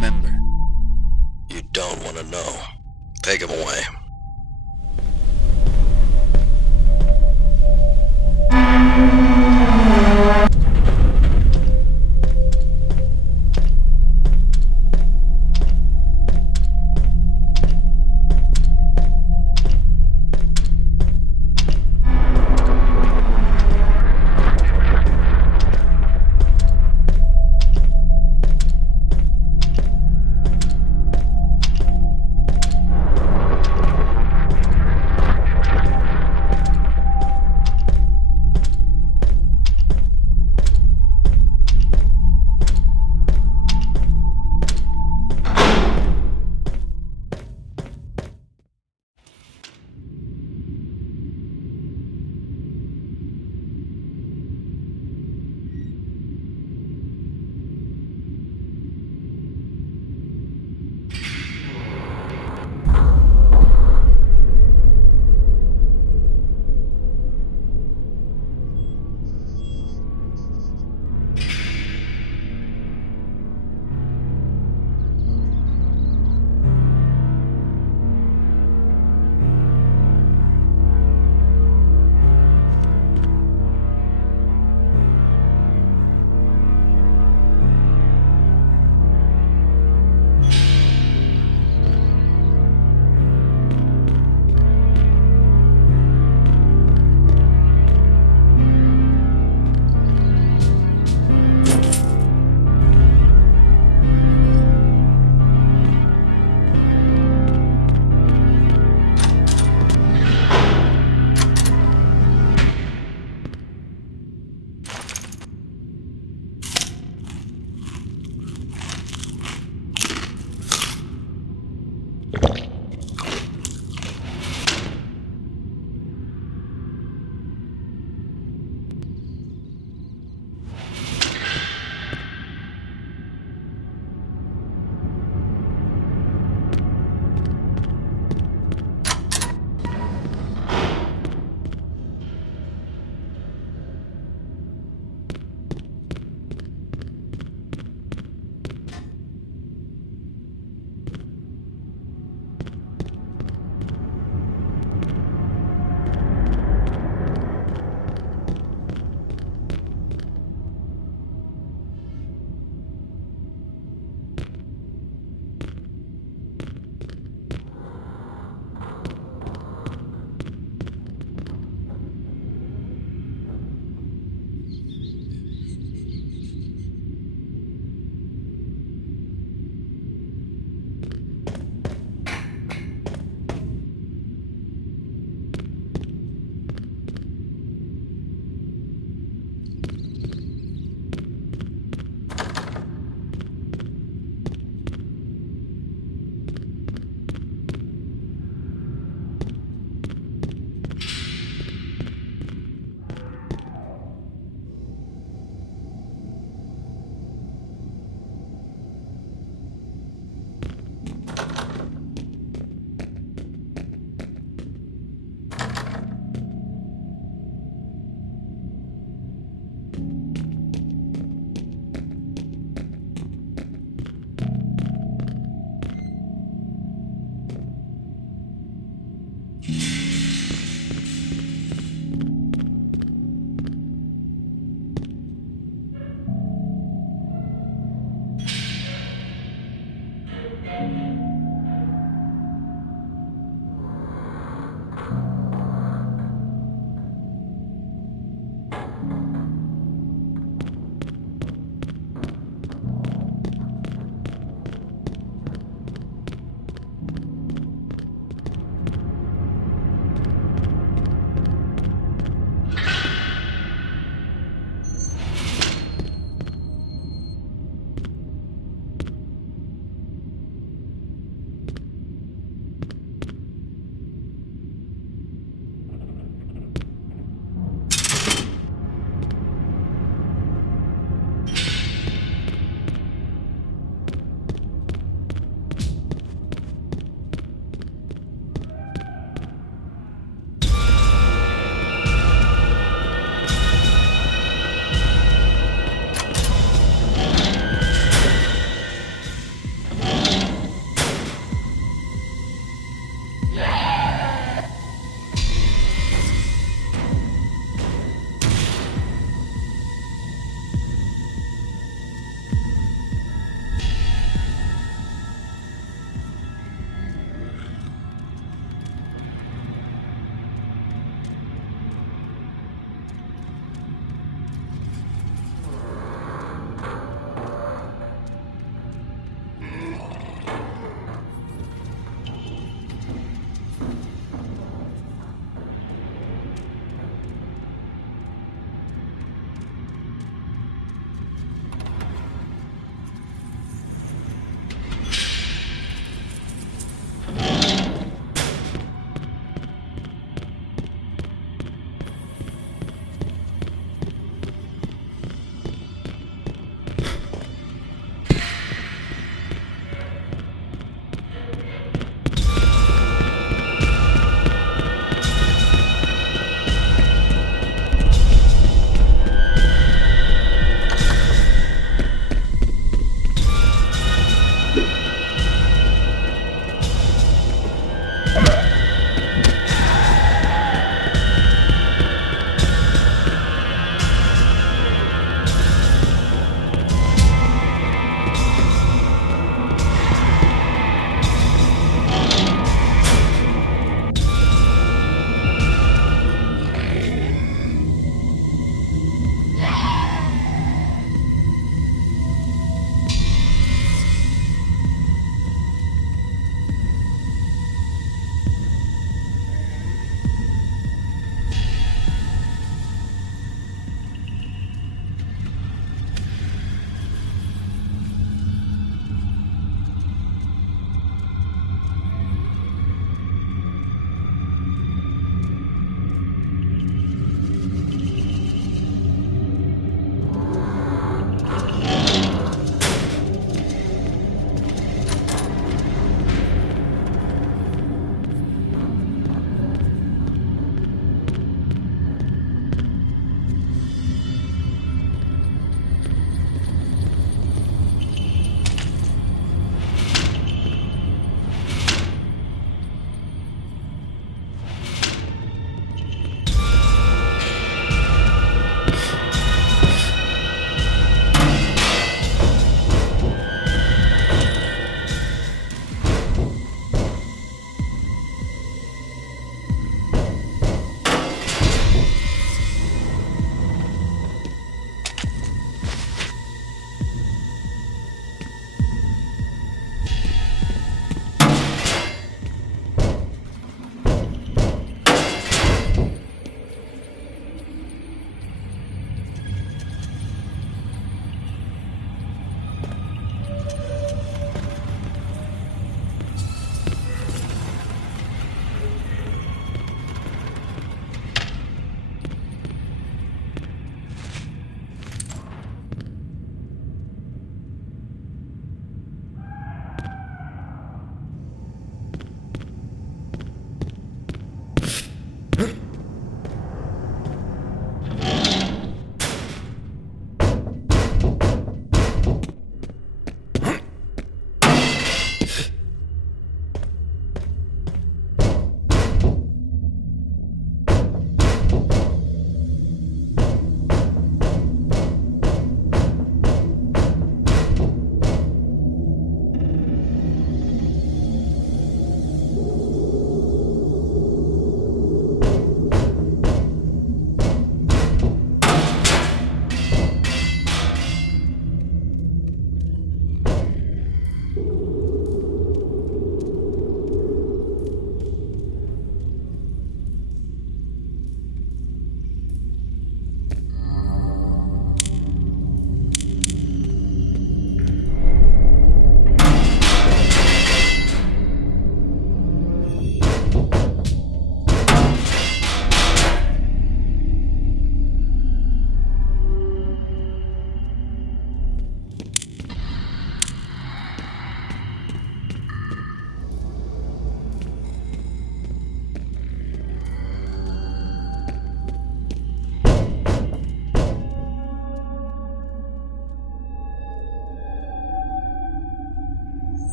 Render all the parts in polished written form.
remember. You don't want to know. Take him away.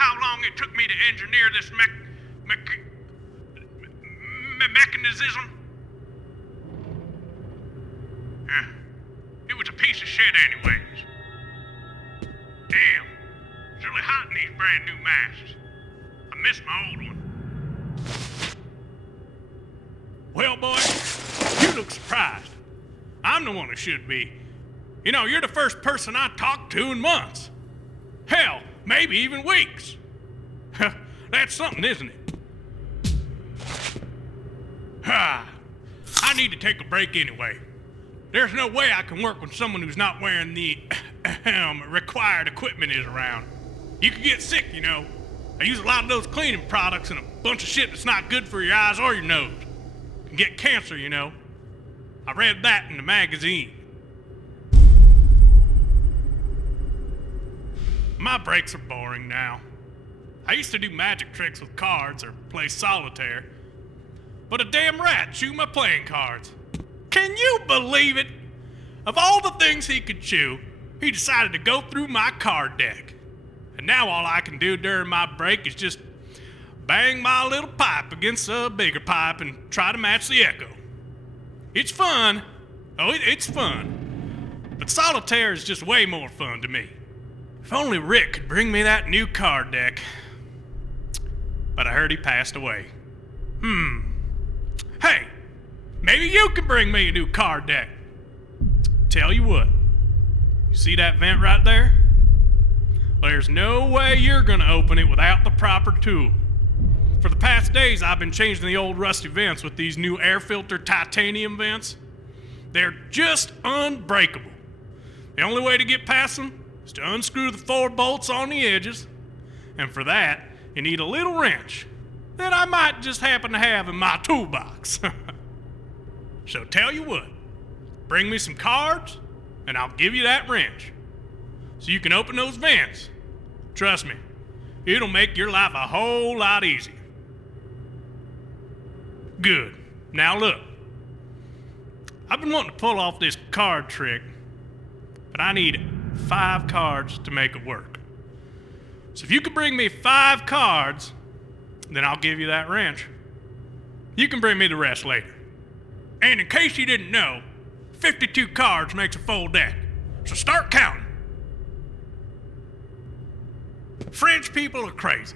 how long it took me to engineer this mechanism? It was a piece of shit anyways. Damn, it's really hot in these brand new masks. I miss my old one. Well, boy, you look surprised. I'm the one who should be. You know, you're the first person I talked to in months. Hell, maybe even weeks. That's something, isn't it? I need to take a break anyway. There's no way I can work with someone who's not wearing the required equipment is around. You could get sick, you know. I use a lot of those cleaning products and a bunch of shit that's not good for your eyes or your nose. You can get cancer, you know. I read that in the magazine. My breaks are boring now. I used to do magic tricks with cards or play solitaire, but a damn rat chewed my playing cards. Can you believe it? Of all the things he could chew, he decided to go through my card deck. And now all I can do during my break is just bang my little pipe against a bigger pipe and try to match the echo. It's fun. Oh, it's fun. But solitaire is just way more fun to me. If only Rick could bring me that new card deck. But I heard he passed away. Hey, maybe you can bring me a new card deck. Tell you what, you see that vent right there? Well, there's no way you're gonna open it without the proper tool. For the past days, I've been changing the old rusty vents with these new air filter titanium vents. They're just unbreakable. The only way to get past them is to unscrew the 4 bolts on the edges, and for that, you need a little wrench that I might just happen to have in my toolbox. So tell you what, bring me some cards, and I'll give you that wrench, so you can open those vents. Trust me, it'll make your life a whole lot easier. Good. Now look, I've been wanting to pull off this card trick, but I need 5 cards to make it work. So if you could bring me 5 cards, then I'll give you that wrench. You can bring me the rest later. And in case you didn't know, 52 cards makes a full deck. So start counting. French people are crazy.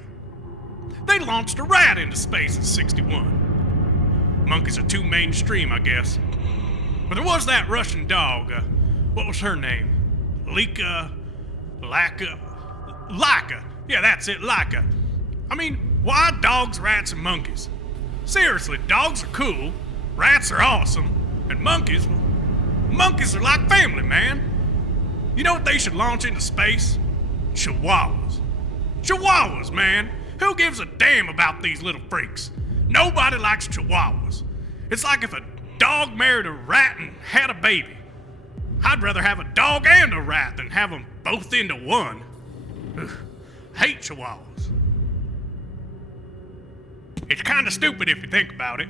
They launched a rat into space in '61. Monkeys are too mainstream, I guess. But there was that Russian dog, what was her name? Lika. Yeah, that's it, Lika. I mean, why dogs, rats, and monkeys? Seriously, dogs are cool, rats are awesome, and monkeys are like family, man. You know what they should launch into space? Chihuahuas. Chihuahuas, man. Who gives a damn about these little freaks? Nobody likes chihuahuas. It's like if a dog married a rat and had a baby. I'd rather have a dog and a rat than have them both into one. Ugh, hate chihuahuas. It's kind of stupid if you think about it.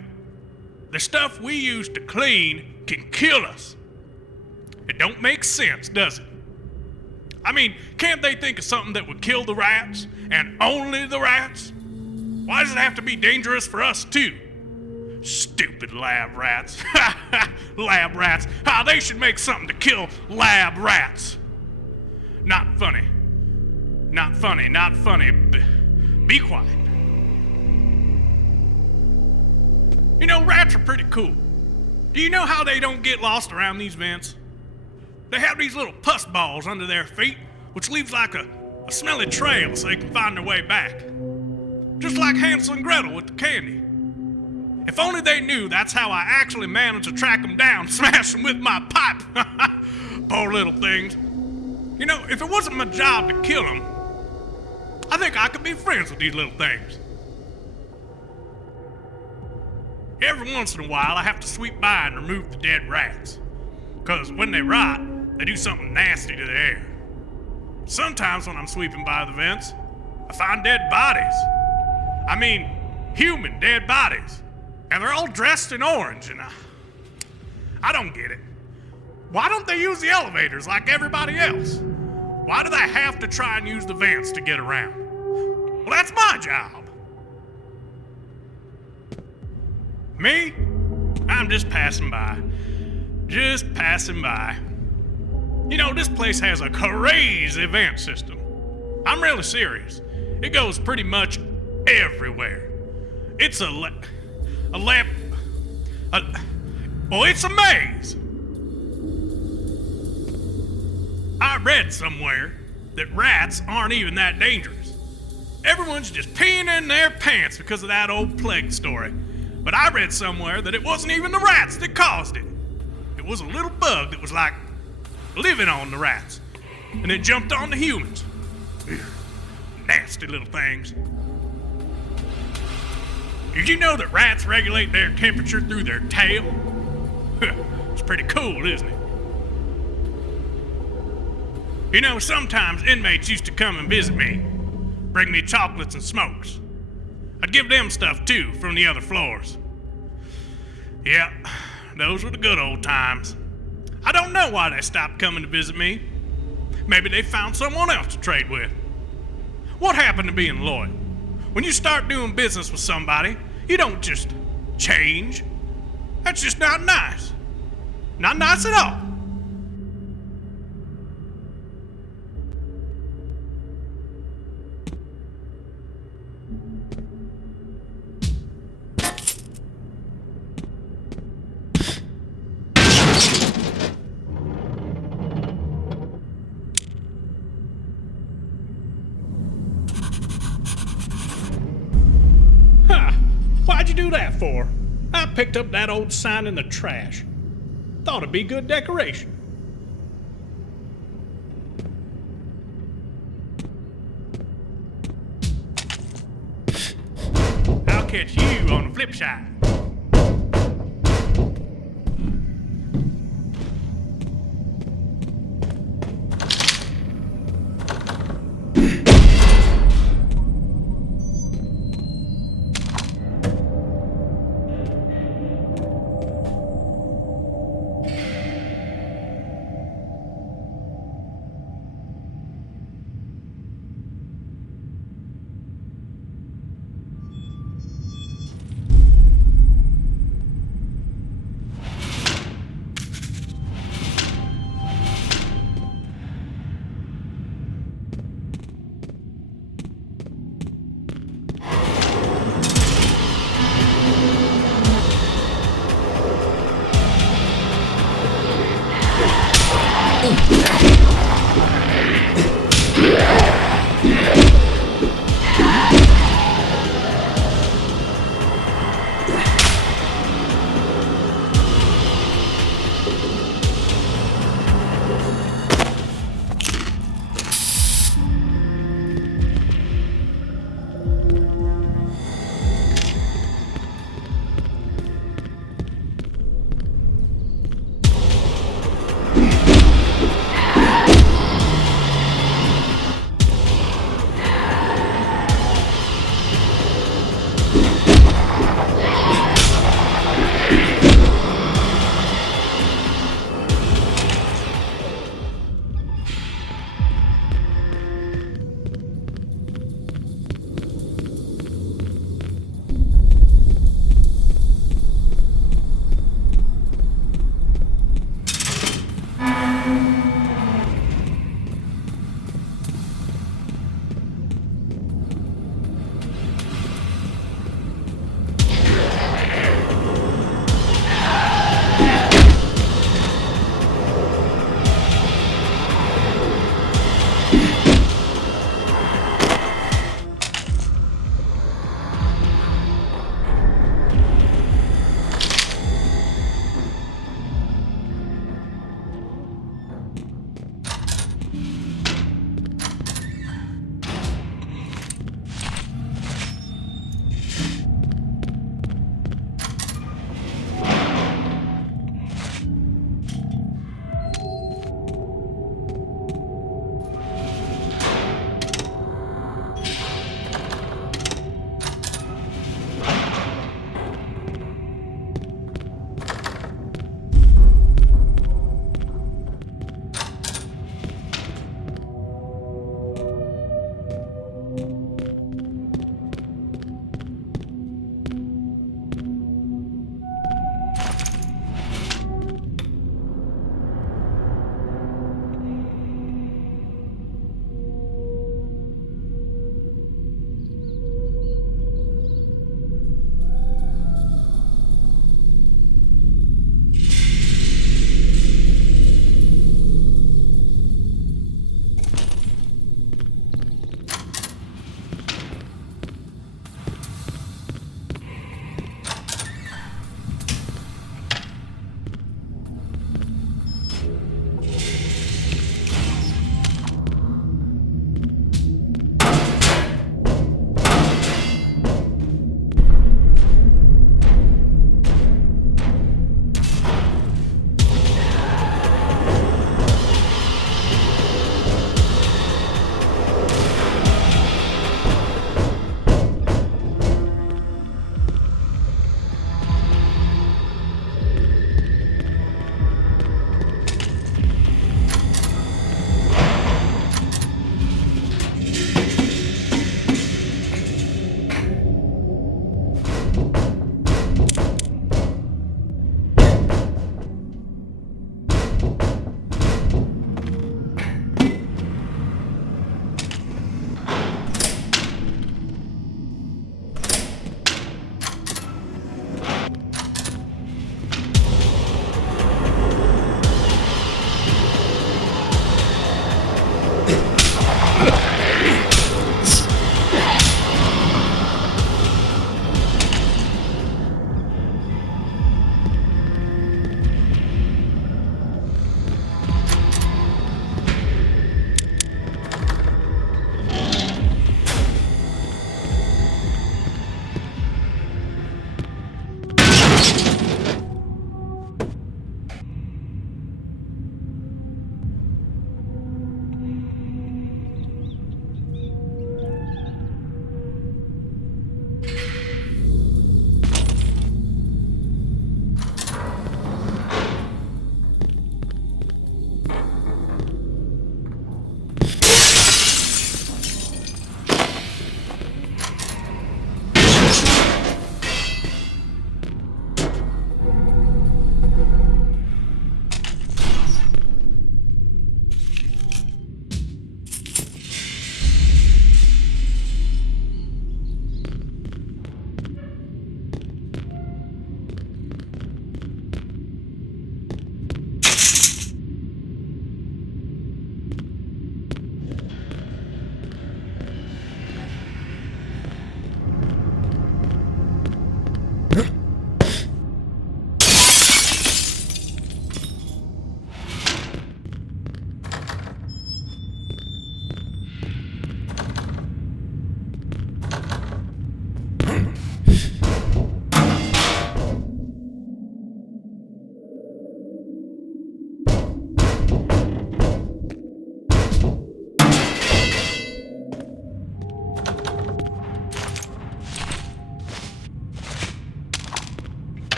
The stuff we use to clean can kill us. It don't make sense, does it? I mean, can't they think of something that would kill the rats, and only the rats? Why does it have to be dangerous for us too? Stupid lab rats. Lab rats. They should make something to kill lab rats. Not funny. Not funny, not funny. Be quiet. You know, rats are pretty cool. Do you know how they don't get lost around these vents? They have these little pus balls under their feet, which leaves like a smelly trail so they can find their way back. Just like Hansel and Gretel with the candy. If only they knew that's how I actually managed to track them down, smash them with my pipe. Poor little things. You know, if it wasn't my job to kill them, I think I could be friends with these little things. Every once in a while, I have to sweep by and remove the dead rats. Because when they rot, they do something nasty to the air. Sometimes when I'm sweeping by the vents, I find dead bodies. I mean, human dead bodies. And they're all dressed in orange, and I don't get it. Why don't they use the elevators like everybody else? Why do they have to try and use the vents to get around? Well, that's my job. Me? I'm just passing by. Just passing by. You know, this place has a crazy event system. I'm really serious. It goes pretty much everywhere. It's well, it's a maze. I read somewhere that rats aren't even that dangerous. Everyone's just peeing in their pants because of that old plague story. But I read somewhere that it wasn't even the rats that caused it. It was a little bug that was like living on the rats, and it jumped on the humans. Nasty little things. Did you know that rats regulate their temperature through their tail? It's pretty cool, isn't it? You know, sometimes inmates used to come and visit me, bring me chocolates and smokes. I'd give them stuff too from the other floors. Yeah, those were the good old times. I don't know why they stopped coming to visit me. Maybe they found someone else to trade with. What happened to being loyal? When you start doing business with somebody, you don't just change. That's just not nice. Not nice at all. Why'd you do that for? I picked up that old sign in the trash. Thought it'd be good decoration. I'll catch you on the flip side.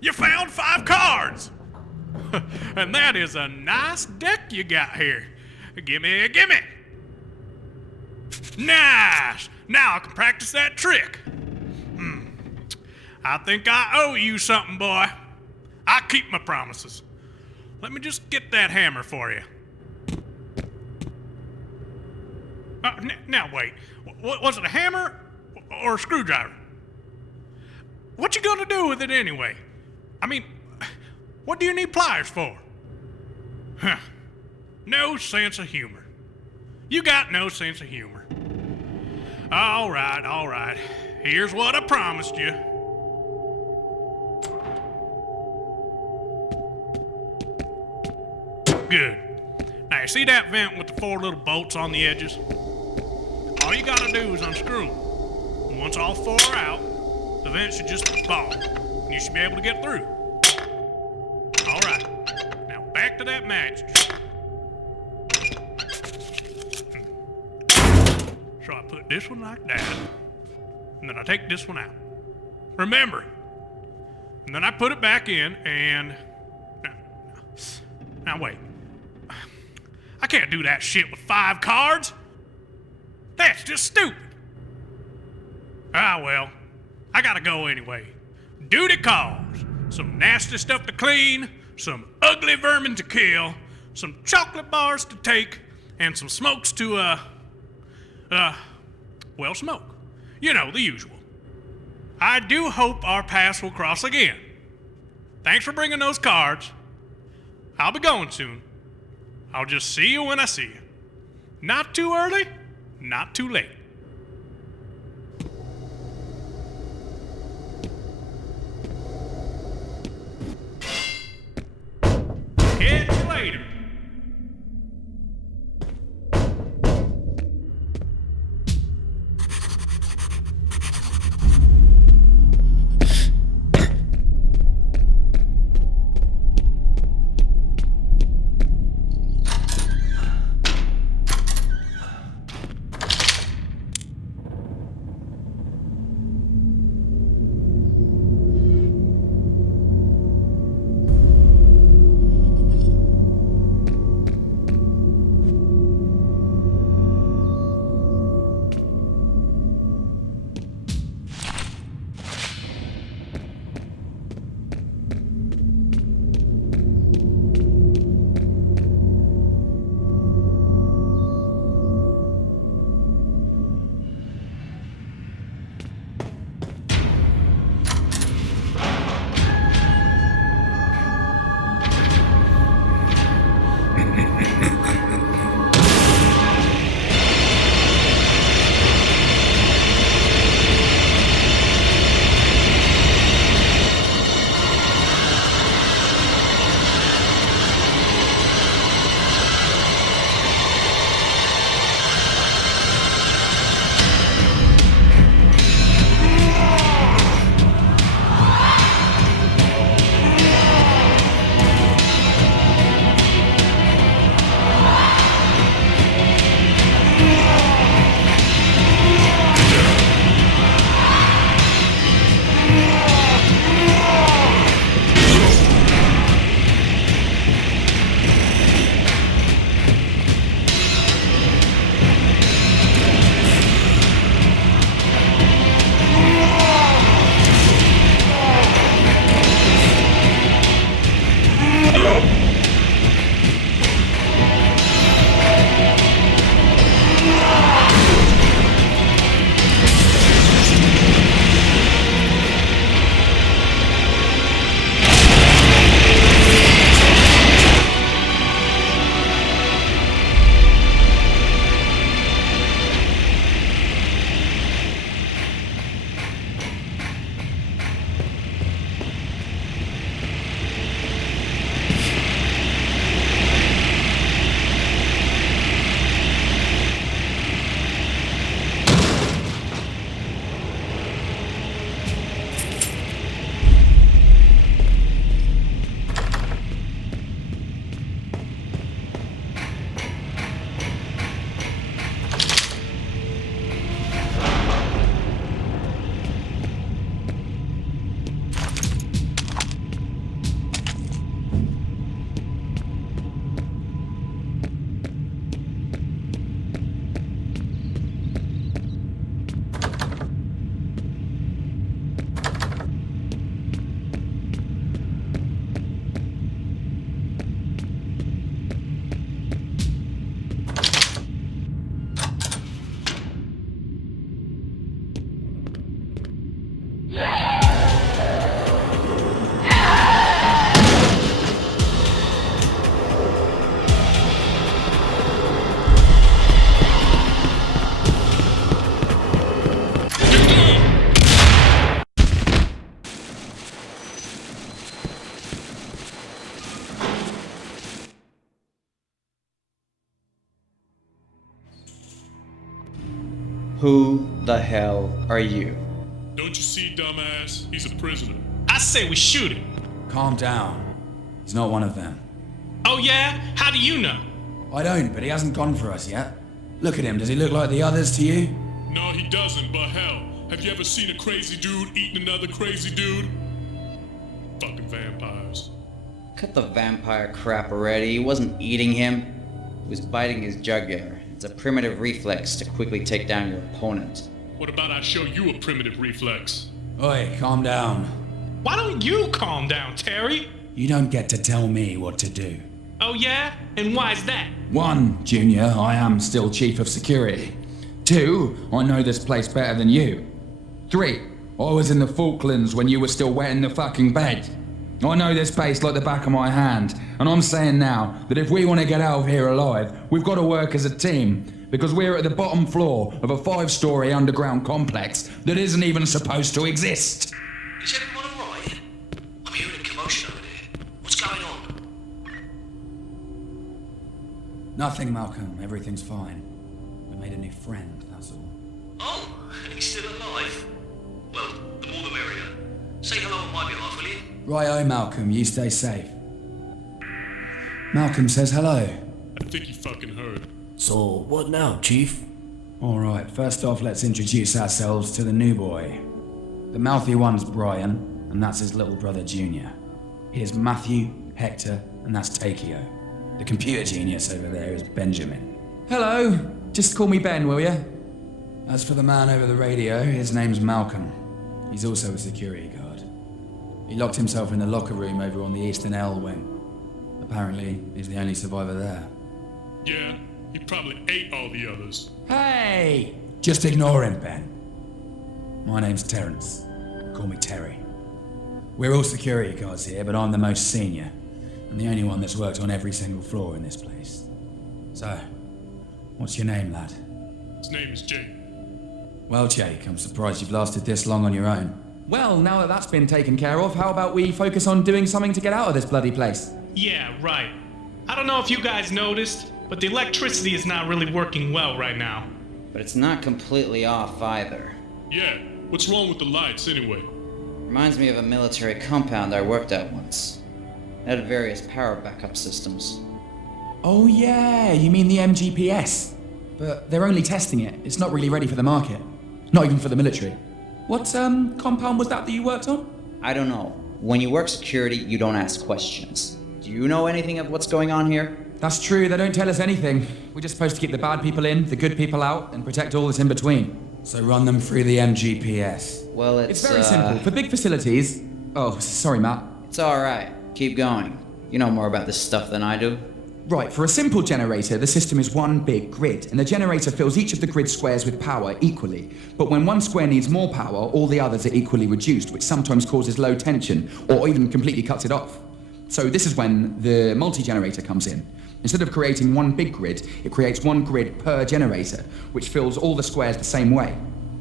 You found 5 cards! And that is a nice deck you got here. Gimme. Nice! Now I can practice that trick. I think I owe you something, boy. I keep my promises. Let me just get that hammer for you. Now wait, was it a hammer or a screwdriver? What you gonna do with it anyway? I mean, what do you need pliers for? Huh. No sense of humor. You got no sense of humor. All right. Here's what I promised you. Good. Now, you see that vent with the 4 little bolts on the edges? All you gotta do is unscrew them. And once all 4 are out, the vent should just fall, and you should be able to get through. All right. Now, back to that match. So I put this one like that, and then I take this one out. Remember. And then I put it back in, and... Now wait. I can't do that shit with 5 cards. That's just stupid. Ah, well. I gotta go anyway. Duty calls. Some nasty stuff to clean, some ugly vermin to kill, some chocolate bars to take, and some smokes to, well, smoke. You know, the usual. I do hope our paths will cross again. Thanks for bringing those cards. I'll be going soon. I'll just see you when I see you. Not too early, not too late. Catch you later. Who the hell are you? Don't you see, dumbass? He's a prisoner. I say we shoot him. Calm down. He's not one of them. Oh yeah? How do you know? I don't, but he hasn't gone for us yet. Look at him, does he look like the others to you? No, he doesn't, but hell, have you ever seen a crazy dude eating another crazy dude? Fucking vampires. Cut the vampire crap already. He wasn't eating him. He was biting his jugular. It's a primitive reflex to quickly take down your opponent. What about I show you a primitive reflex? Oi, calm down. Why don't you calm down, Terry? You don't get to tell me what to do. Oh yeah? And why's that? 1, Junior, I am still Chief of Security. 2, I know this place better than you. 3, I was in the Falklands when you were still wet in the fucking bed. I know this place like the back of my hand, and I'm saying now that if we want to get out of here alive, we've got to work as a team, because we're at the bottom floor of a 5-story underground complex that isn't even supposed to exist. Is everyone alright? I'm hearing a commotion over there. What's going on? Nothing, Malcolm. Everything's fine. We made a new friend, that's all. Oh, and he's still alive? Well, the more the merrier. Say hello on my behalf, will you? Righto, Malcolm. You stay safe. Malcolm says hello. I think he fucking heard. So, what now, Chief? Alright, first off, let's introduce ourselves to the new boy. The mouthy one's Brian, and that's his little brother Junior. Here's Matthew, Hector, and that's Takeo. The computer genius over there is Benjamin. Hello! Just call me Ben, will ya? As for the man over the radio, his name's Malcolm. He's also a security guard. He locked himself in the locker room over on the Eastern L wing. Apparently, he's the only survivor there. Yeah, he probably ate all the others. Hey! Just ignore him, Ben. My name's Terrence. Call me Terry. We're all security guards here, but I'm the most senior, and the only one that's worked on every single floor in this place. So, what's your name, lad? His name is Jake. Well, Jake, I'm surprised you've lasted this long on your own. Well, now that that's been taken care of, how about we focus on doing something to get out of this bloody place? Yeah, right. I don't know if you guys noticed, but the electricity is not really working well right now. But it's not completely off either. Yeah, what's wrong with the lights anyway? Reminds me of a military compound I worked at once. It had various power backup systems. Oh yeah, you mean the MGPS. But they're only testing it. It's not really ready for the market. Not even for the military. What compound was that you worked on? I don't know. When you work security, you don't ask questions. Do you know anything of what's going on here? That's true, they don't tell us anything. We're just supposed to keep the bad people in, the good people out, and protect all that's in between. So run them through the MGPS. Well, It's very simple. For big facilities... Oh, sorry, Matt. It's alright. Keep going. You know more about this stuff than I do. Right, for a simple generator, the system is one big grid, and the generator fills each of the grid squares with power equally. But when one square needs more power, all the others are equally reduced, which sometimes causes low tension, or even completely cuts it off. So this is when the multi-generator comes in. Instead of creating one big grid, it creates one grid per generator, which fills all the squares the same way.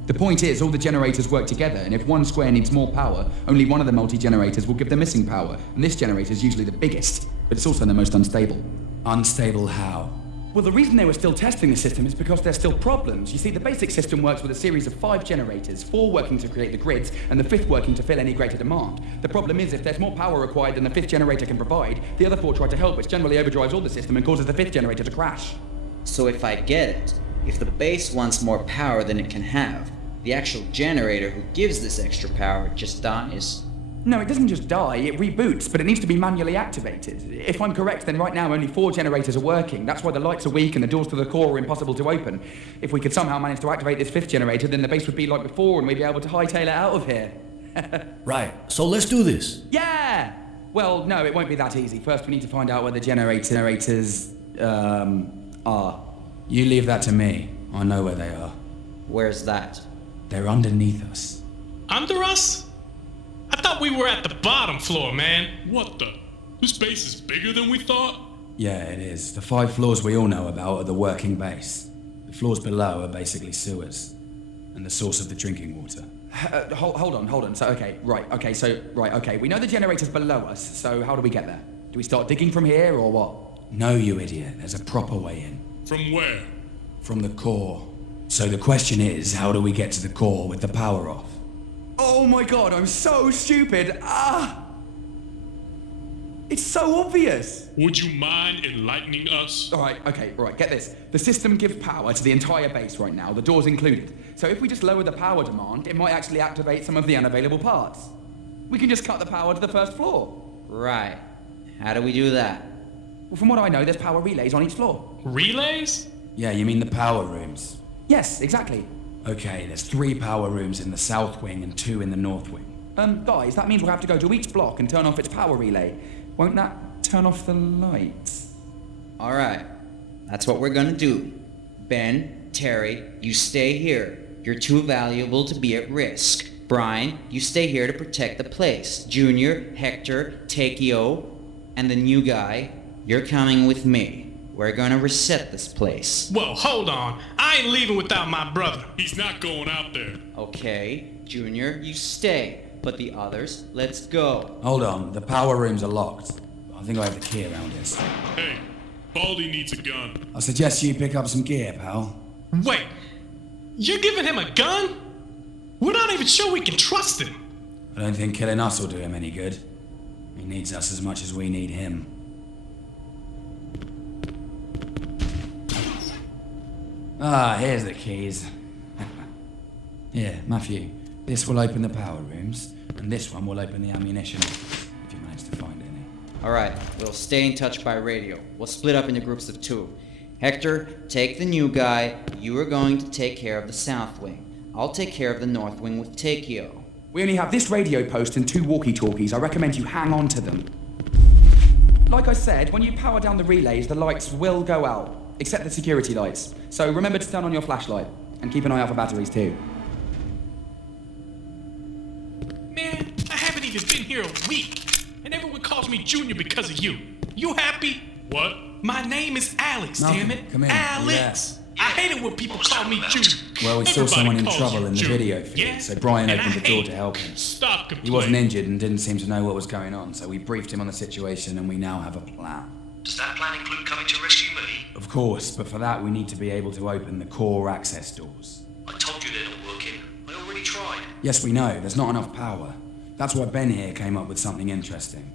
The point is, all the generators work together, and if one square needs more power, only one of the multi-generators will give the missing power, and this generator is usually the biggest, but it's also the most unstable. Unstable how? Well, the reason they were still testing the system is because there's still problems. You see, the basic system works with a series of 5 generators, 4 working to create the grids, and the 5th working to fill any greater demand. The problem is, if there's more power required than the 5th generator can provide, the other 4 try to help, which generally overdrives all the system and causes the 5th generator to crash. So if I get it, if the base wants more power than it can have, the actual generator who gives this extra power just dies? No, it doesn't just die, it reboots, but it needs to be manually activated. If I'm correct, then right now only 4 generators are working. That's why the lights are weak and the doors to the core are impossible to open. If we could somehow manage to activate this 5th generator, then the base would be like before and we'd be able to hightail it out of here. Right, so let's do this. Yeah! Well, no, it won't be that easy. First, we need to find out where the generators, are. You leave that to me. I know where they are. Where's that? They're underneath us. Under us? I thought we were at the bottom floor, man. What the? This base is bigger than we thought? Yeah, it is. The 5 floors we all know about are the working base. The floors below are basically sewers. And the source of the drinking water. Hold on. So, okay. We know the generator's below us, so how do we get there? Do we start digging from here, or what? No, you idiot. There's a proper way in. From where? From the core. So the question is, how do we get to the core with the power off? Oh my god, I'm so stupid! It's so obvious! Would you mind enlightening us? Alright, get this. The system gives power to the entire base right now, the doors included. So if we just lower the power demand, it might actually activate some of the unavailable parts. We can just cut the power to the first floor. Right. How do we do that? Well, from what I know, there's power relays on each floor. Relays? Yeah, you mean the power rooms? Yes, exactly. Okay, there's 3 power rooms in the south wing and 2 in the north wing. Guys, that means we'll have to go to each block and turn off its power relay. Won't that turn off the lights? Alright. That's what we're gonna do. Ben, Terry, you stay here. You're too valuable to be at risk. Brian, you stay here to protect the place. Junior, Hector, Takeo, and the new guy, you're coming with me. We're gonna reset this place. Whoa, hold on. I ain't leaving without my brother. He's not going out there. Okay, Junior, you stay. But the others, let's go. Hold on, the power rooms are locked. I think I have the key around this. Hey, Baldy needs a gun. I suggest you pick up some gear, pal. Wait, you're giving him a gun? We're not even sure we can trust him. I don't think killing us will do him any good. He needs us as much as we need him. Here's the keys. Here, Matthew. This will open the power rooms, and this one will open the ammunition, if you manage to find any. Alright, we'll stay in touch by radio. We'll split up into groups of 2. Hector, take the new guy. You are going to take care of the south wing. I'll take care of the north wing with Takeo. We only have this radio post and 2 walkie-talkies. I recommend you hang on to them. Like I said, when you power down the relays, the lights will go out, except the security lights. So remember to turn on your flashlight, and keep an eye out for batteries too. Man, I haven't even been here a week, and everyone calls me Junior because of you. You happy? What? My name is Alex, Malcolm, damn it. come in. Alex! I hate it when people call me Junior. Well, we saw Everybody someone in calls trouble you in the Junior. video feed, Yeah? so Brian And opened I the door hate to help him. Stop complaining. He wasn't injured and didn't seem to know what was going on, so we briefed him on the situation and we now have a plan. Does that plan include coming to rescue me? Of course, but for that we need to be able to open the core access doors. I told you they're not working. I already tried. Yes, we know, there's not enough power. That's why Ben here came up with something interesting.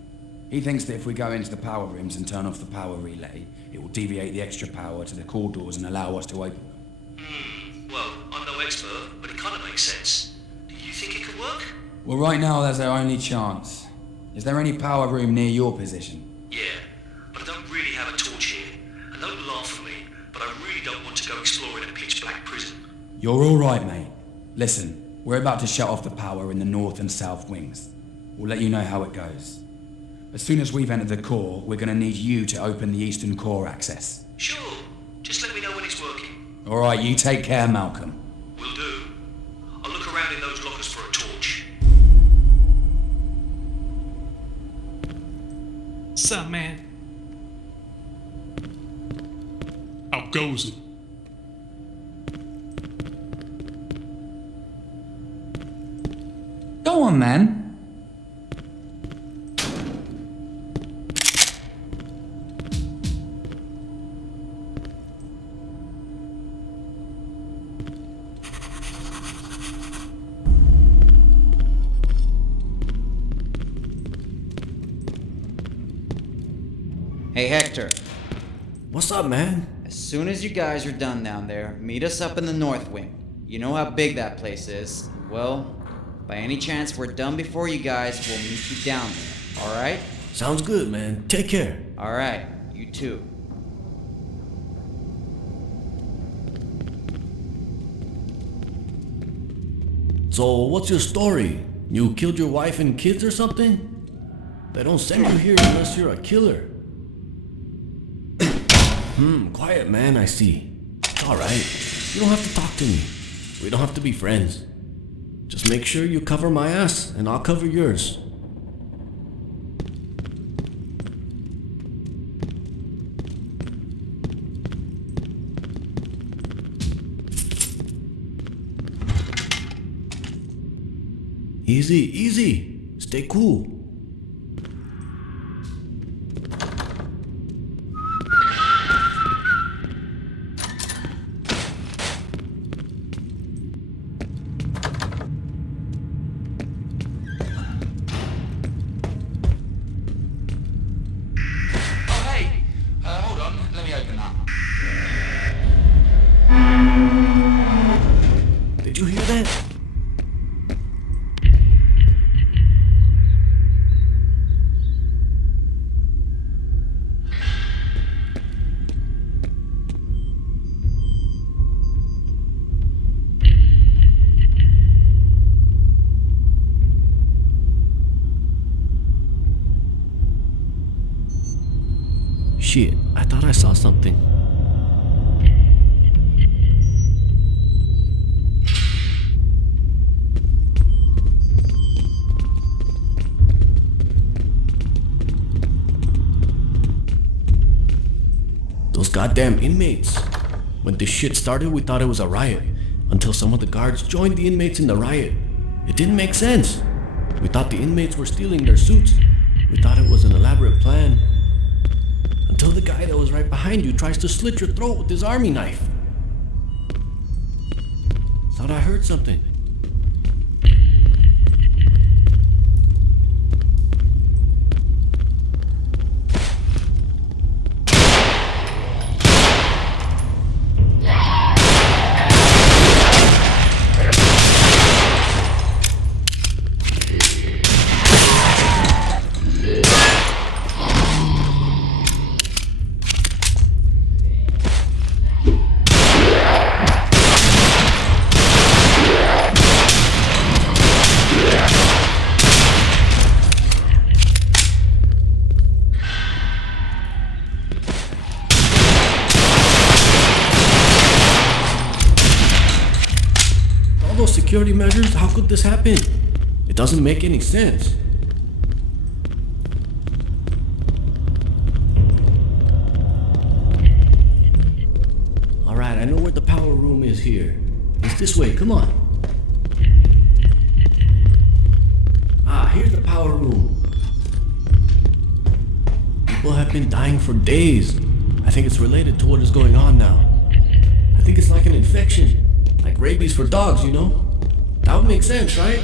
He thinks that if we go into the power rooms and turn off the power relay, it will deviate the extra power to the core doors and allow us to open them. Well, I'm no expert, but it kind of makes sense. Do you think it could work? Well, right now that's our only chance. Is there any power room near your position? Yeah, but I don't really have a torch here. And don't laugh at me, but I really don't want to go exploring a pitch-black prison. You're alright, mate. Listen, we're about to shut off the power in the north and south wings. We'll let you know how it goes. As soon as we've entered the core, we're gonna need you to open the eastern core access. Sure, just let me know when it's working. Alright, you take care, Malcolm. Will do. I'll look around in those lockers for a torch. Sup, man? How goes it? Go on, man. Hey, Hector. What's up, man? As soon as you guys are done down there, meet us up in the north wing. You know how big that place is. Well, by any chance we're done before you guys, we'll meet you down there. Alright? Sounds good, man. Take care. Alright, you too. So, what's your story? You killed your wife and kids or something? They don't send you here unless you're a killer. Quiet, man, I see. It's alright. You don't have to talk to me. We don't have to be friends. Just make sure you cover my ass, and I'll cover yours. Easy, easy. Stay cool. Shit, I thought I saw something. Those goddamn inmates. When this shit started, we thought it was a riot, until some of the guards joined the inmates in the riot. It didn't make sense. We thought the inmates were stealing their suits. We thought it was an elaborate plan. Until the guy that was right behind you tries to slit your throat with his army knife. Thought I heard something. Security measures? How could this happen? It doesn't make any sense. Alright, I know where the power room is here. It's this way, come on. Ah, here's the power room. People have been dying for days. I think it's related to what is going on now. I think it's like an infection. Like rabies for dogs, you know? That would make sense, right?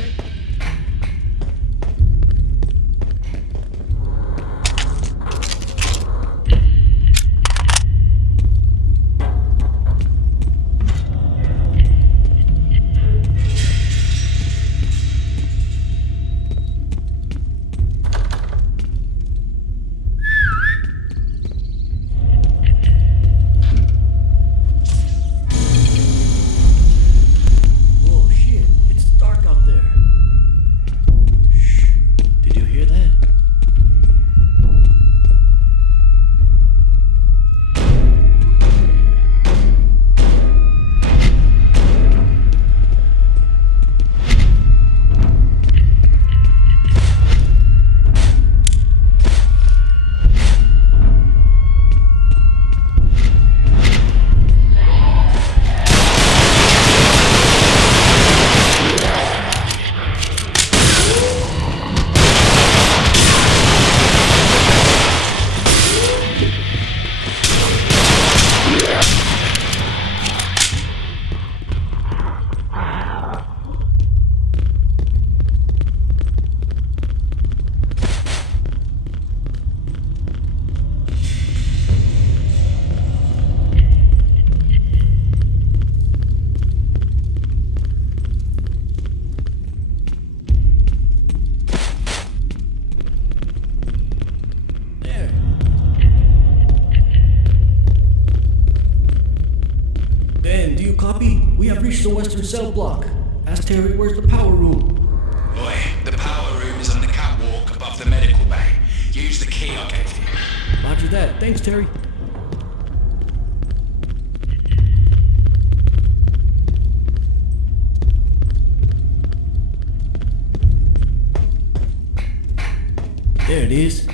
The western cell block. Ask Terry where's the power room. Boy, the power room is on the catwalk above the medical bay. Use the key I gave you. Roger that. Thanks, Terry. There it is.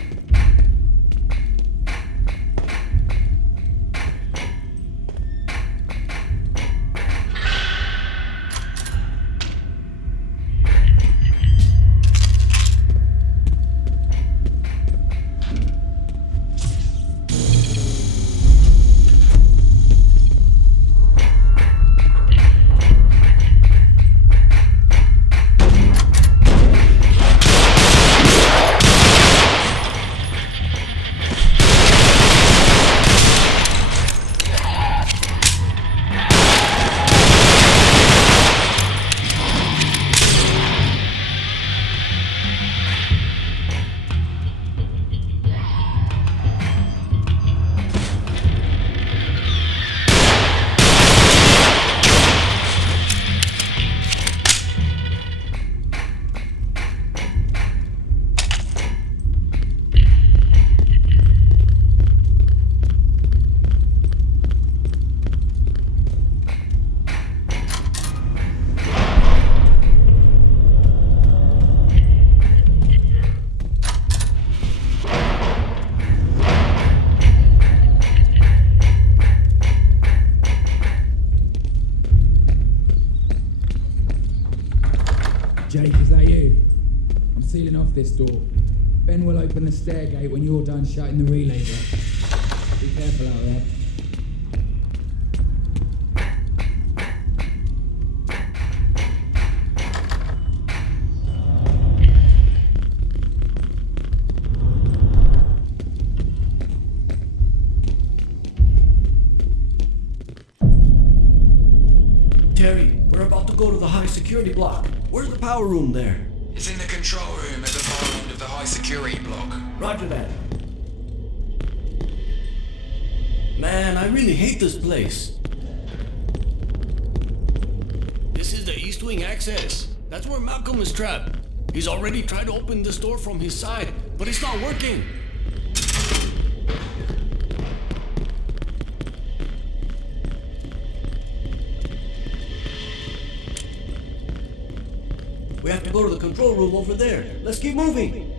off this door. Ben will open the stair gate when you're done shutting the relay box. Be careful out there. Terry, we're about to go to the high security block. Where's the power room there? It's in the control room at the far end of the high security block. Roger that. Man, I really hate this place. This is the East Wing access. That's where Malcolm is trapped. He's already tried to open this door from his side, but it's not working. We have to go to the control room over there. Let's keep moving.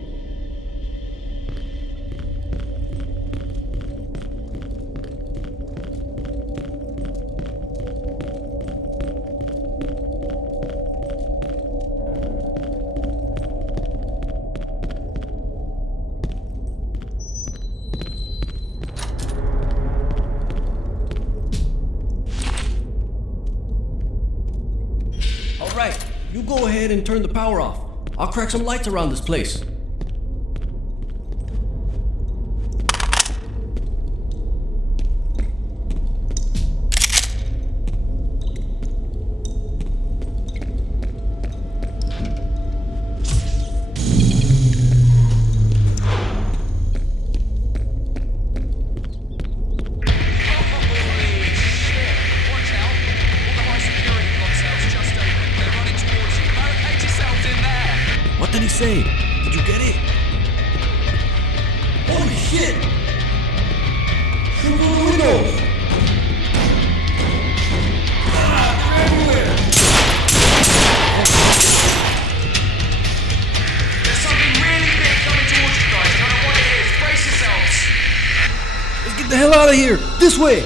All right. You go ahead and turn the power off. I'll crack some lights around this place. What did he say? Did you get it? Holy shit! Shoot through the windows! Ah, they're everywhere! There's something really big coming towards you guys. I don't know what it is. Brace yourselves. Let's get the hell out of here! This way!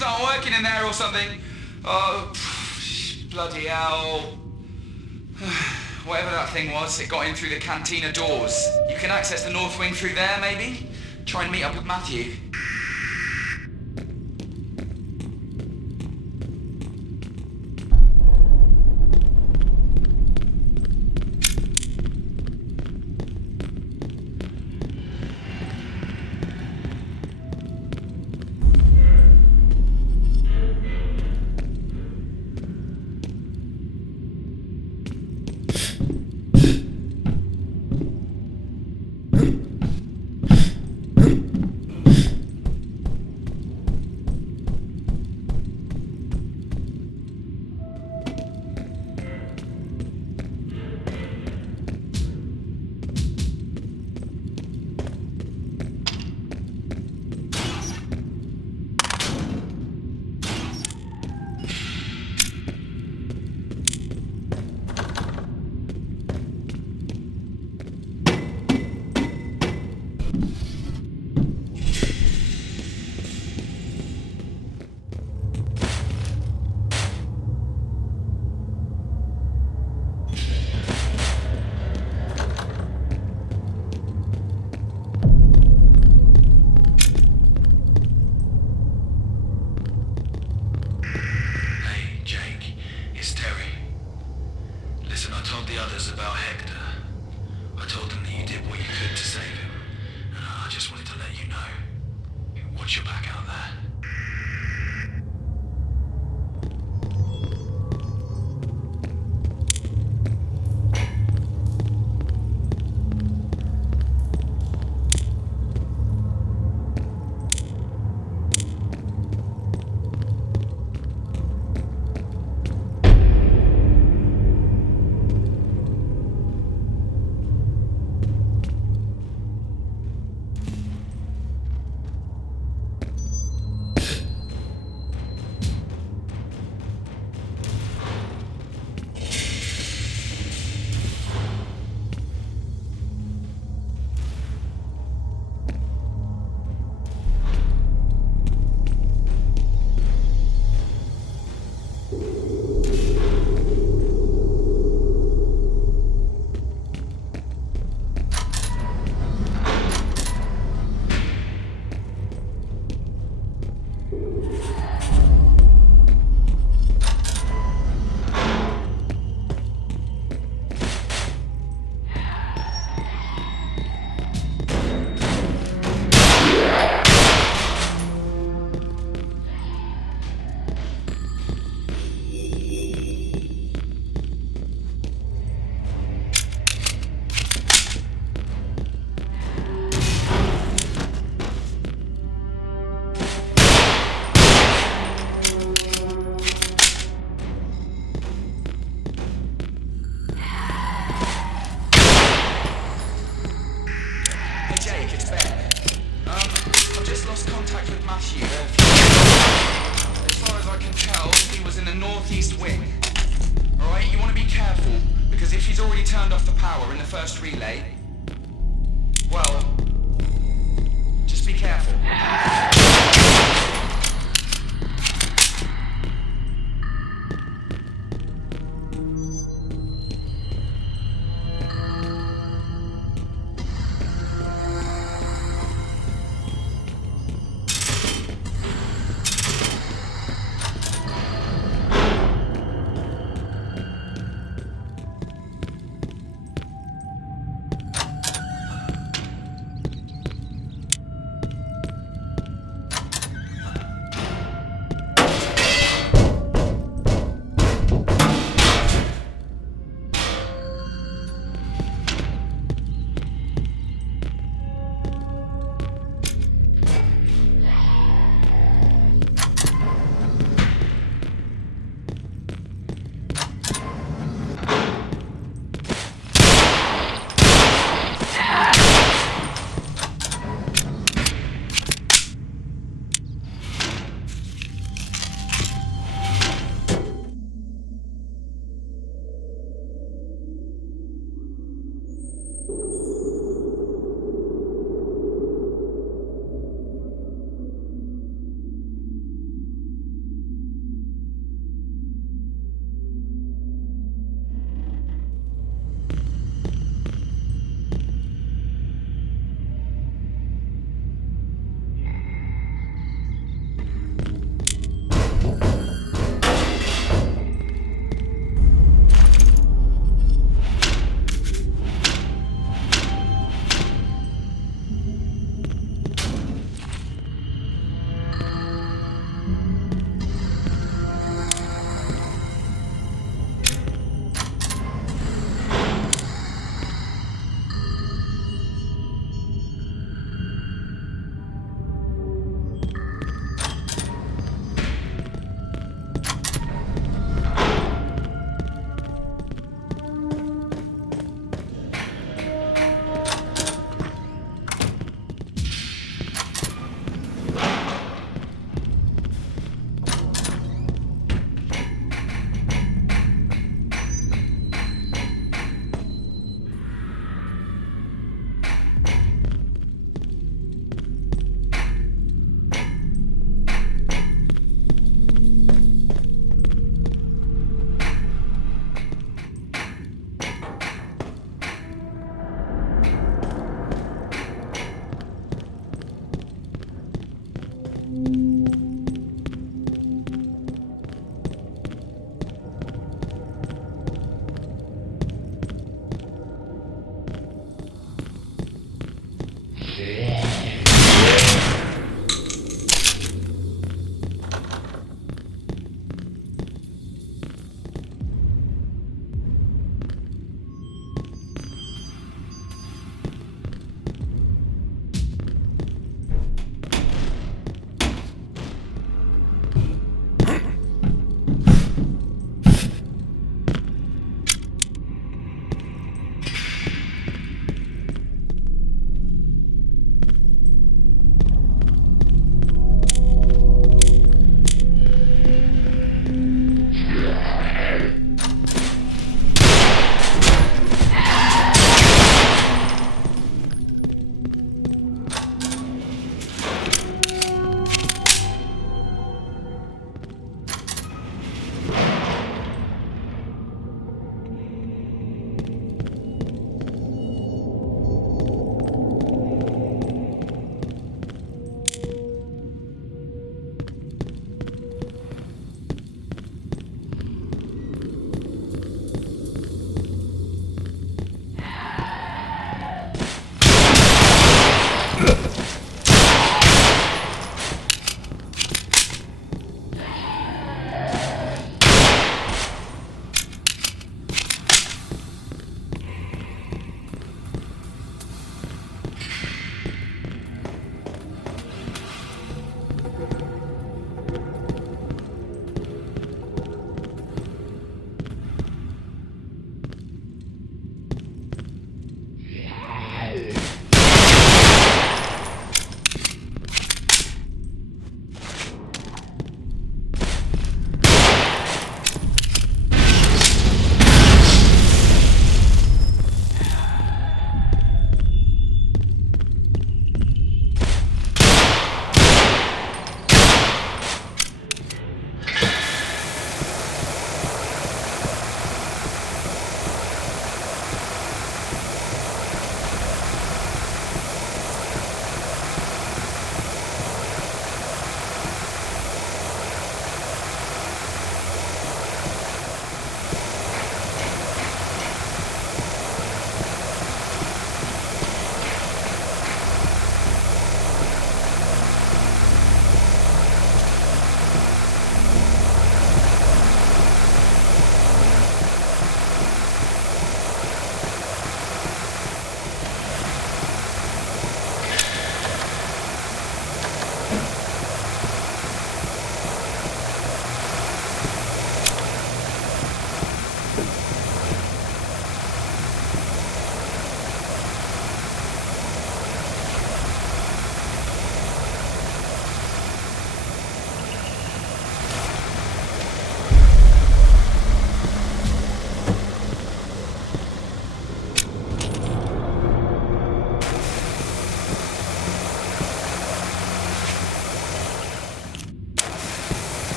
computers aren't working in there or something. Oh, bloody hell. Whatever that thing was, it got in through the cantina doors. You can access the north wing through there, maybe? Try and meet up with Matthew.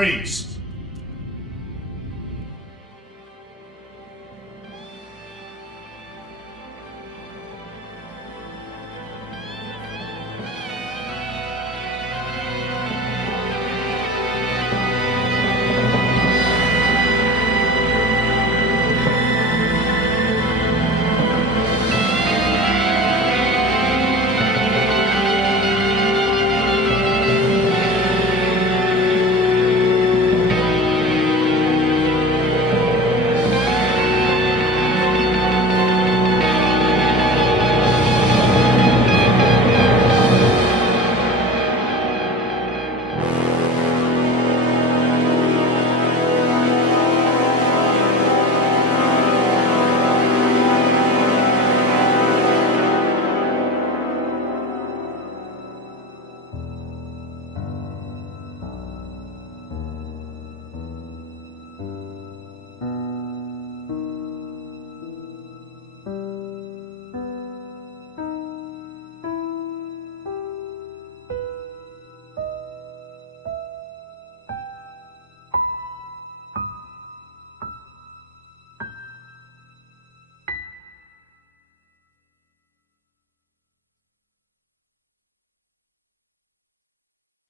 Freeze.